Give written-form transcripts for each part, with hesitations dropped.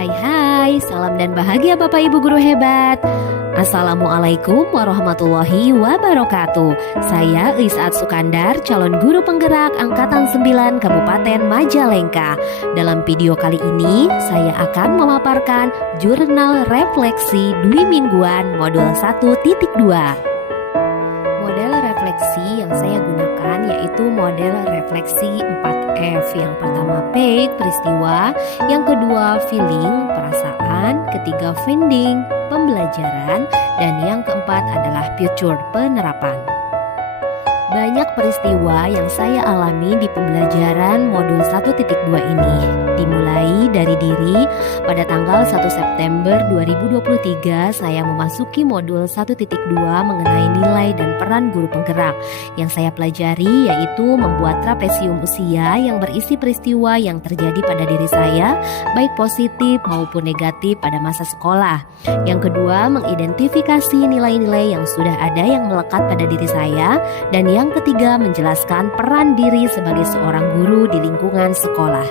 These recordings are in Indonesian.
Hai, salam dan bahagia Bapak Ibu Guru hebat. Assalamualaikum warahmatullahi wabarakatuh. Saya Isat Sukandar, calon guru penggerak Angkatan 9 Kabupaten Majalengka. Dalam video kali ini, saya akan memaparkan jurnal refleksi Dwi Mingguan modul 1.2. Model refleksi yang saya gunakan yaitu model refleksi 4F. Yang pertama fake, peristiwa. Yang kedua feeling, perasaan. Ketiga finding, pembelajaran. Dan yang keempat adalah future, penerapan. Banyak peristiwa yang saya alami di pembelajaran modul 1.2 ini. Dimulai dari diri, pada tanggal 1 September 2023 saya memasuki modul 1.2 mengenai nilai dan peran guru penggerak. Yang saya pelajari yaitu membuat trapesium usia yang berisi peristiwa yang terjadi pada diri saya, baik positif maupun negatif pada masa sekolah. Yang kedua, mengidentifikasi nilai-nilai yang sudah ada yang melekat pada diri saya. Dan yang ketiga, menjelaskan peran diri sebagai seorang guru di lingkungan sekolah.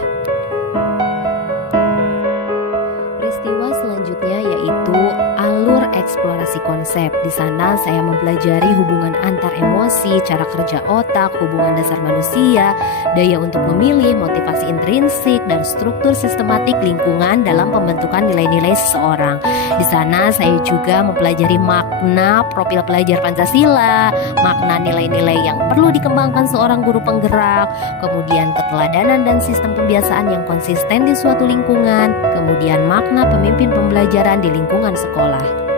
Peristiwa selanjutnya yaitu alur eksplorasi konsep. Di sana saya mempelajari hubungan antar emosi, cara kerja otak, hubungan dasar manusia, daya untuk memilih, motivasi intrinsik, dan struktur sistematik lingkungan dalam pembentukan nilai-nilai seseorang. Di sana saya juga mempelajari makna profil pelajar Pancasila, makna nilai-nilai yang perlu dikembangkan seorang guru penggerak, kemudian keteladanan dan sistem pembiasaan yang konsisten di suatu lingkungan, kemudian makna pemimpin pembelajaran di lingkungan sekolah.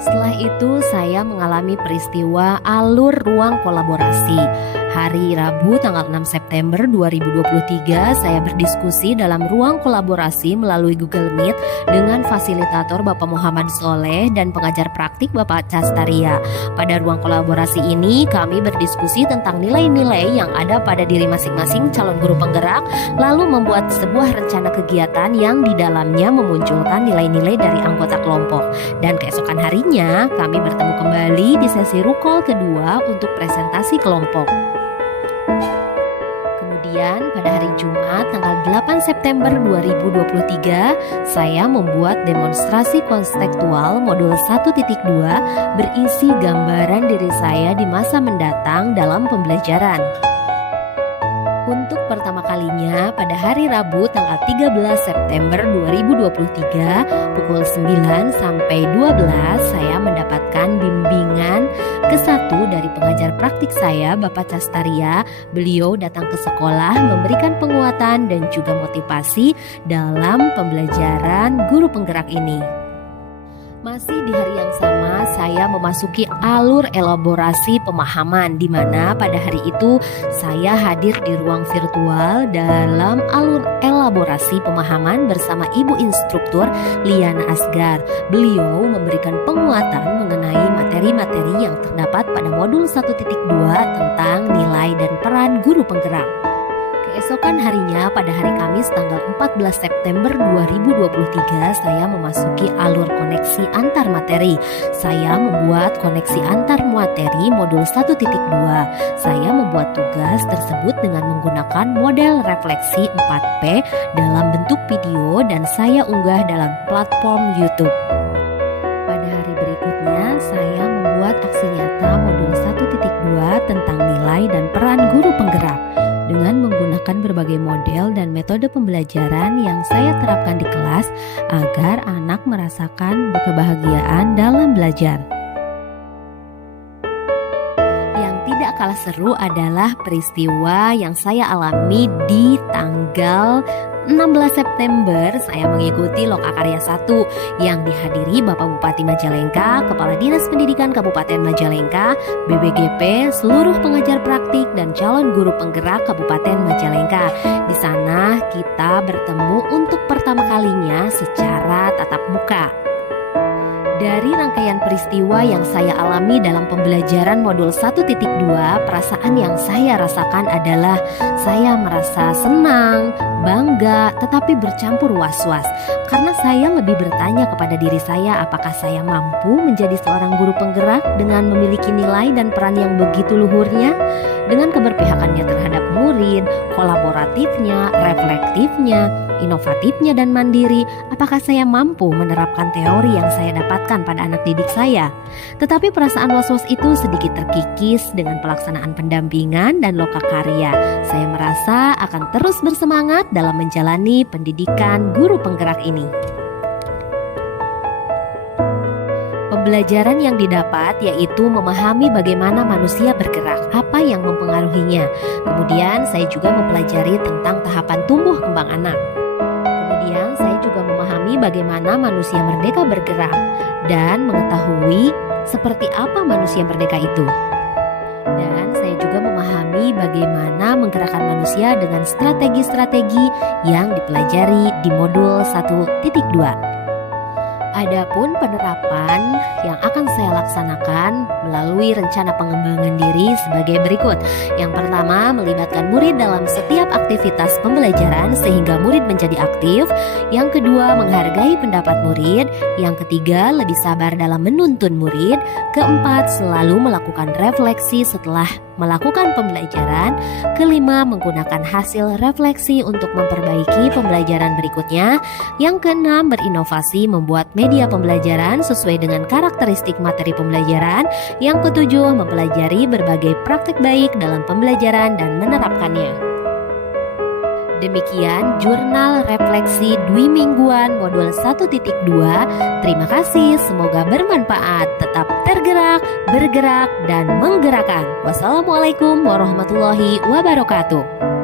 Setelah itu saya mengalami peristiwa alur ruang kolaborasi. Hari Rabu tanggal 6 September 2023 saya berdiskusi dalam ruang kolaborasi melalui Google Meet dengan fasilitator Bapak Muhammad Soleh dan pengajar praktik Bapak Castaria. Pada ruang kolaborasi ini kami berdiskusi tentang nilai-nilai yang ada pada diri masing-masing calon guru penggerak, lalu membuat sebuah rencana kegiatan yang di dalamnya memunculkan nilai-nilai dari anggota kelompok. Dan keesokan harinya kami bertemu kembali di sesi rukol kedua untuk presentasi kelompok. Kemudian pada hari Jumat tanggal 8 September 2023 saya membuat demonstrasi konseptual modul 1.2 berisi gambaran diri saya di masa mendatang dalam pembelajaran. Untuk pertama kalinya pada hari Rabu tanggal 13 September 2023 pukul 9 sampai 12 saya mendapatkan bimbingan ke-1 dari pengajar praktik saya Bapak Castaria. Beliau datang ke sekolah memberikan penguatan dan juga motivasi dalam pembelajaran guru penggerak ini. Masih di hari yang sama, saya memasuki alur elaborasi pemahaman, di mana pada hari itu saya hadir di ruang virtual dalam alur elaborasi pemahaman bersama Ibu Instruktur Liana Asgar. Beliau memberikan penguatan mengenai materi-materi yang terdapat pada modul 1.2 tentang nilai dan peran guru penggerak. Keesokan harinya pada hari Kamis tanggal 14 September 2023 saya memasuki alur koneksi antar materi. Saya membuat koneksi antar materi modul 1.2. Saya membuat tugas tersebut dengan menggunakan model refleksi 4P dalam bentuk video dan saya unggah dalam platform YouTube. Pada hari berikutnya saya membuat aksi nyata modul 1.2 tentang nilai dan peran guru penggerak dengan menggunakan berbagai model dan metode pembelajaran yang saya terapkan di kelas agar anak merasakan kebahagiaan dalam belajar. Yang tidak kalah seru adalah peristiwa yang saya alami di tanggal 16 September saya mengikuti Lokakarya 1 yang dihadiri Bapak Bupati Majalengka, Kepala Dinas Pendidikan Kabupaten Majalengka, BBGP, seluruh pengajar praktik dan calon guru penggerak Kabupaten Majalengka. Di sana kita bertemu untuk pertama kalinya secara tatap muka. Dari rangkaian peristiwa yang saya alami dalam pembelajaran modul 1.2, perasaan yang saya rasakan adalah saya merasa senang, bangga, tetapi bercampur was-was. Karena saya lebih bertanya kepada diri saya apakah saya mampu menjadi seorang guru penggerak dengan memiliki nilai dan peran yang begitu luhurnya, dengan keberpihakannya terhadap murid, kolaboratifnya, reflektifnya, inovatifnya dan mandiri. Apakah saya mampu menerapkan teori yang saya dapatkan pada anak didik saya? Tetapi perasaan was-was itu sedikit terkikis dengan pelaksanaan pendampingan dan lokakarya. Saya merasa akan terus bersemangat dalam menjalani pendidikan guru penggerak ini. Pembelajaran yang didapat yaitu memahami bagaimana manusia bergerak, apa yang mempengaruhinya. Kemudian saya juga mempelajari tentang tahapan tumbuh kembang anak. Kemudian saya juga memahami bagaimana manusia merdeka bergerak dan mengetahui seperti apa manusia merdeka itu. Dan saya juga memahami bagaimana menggerakkan manusia dengan strategi-strategi yang dipelajari di modul 1.2. Adapun penerapan yang akan saya laksanakan melalui rencana pengembangan diri sebagai berikut. Yang pertama, melibatkan murid dalam setiap aktivitas pembelajaran sehingga murid menjadi aktif. Yang kedua, menghargai pendapat murid. Yang ketiga, lebih sabar dalam menuntun murid. Keempat, selalu melakukan refleksi setelah melakukan pembelajaran. Kelima, menggunakan hasil refleksi untuk memperbaiki pembelajaran berikutnya. Yang keenam, berinovasi membuat media pembelajaran sesuai dengan karakteristik materi pembelajaran. Yang ketujuh, mempelajari berbagai praktik baik dalam pembelajaran dan menerapkannya. Demikian jurnal refleksi Dwi Mingguan modul 1.2. Terima kasih, semoga bermanfaat. Tetap tergerak, bergerak, dan menggerakkan. Wassalamualaikum warahmatullahi wabarakatuh.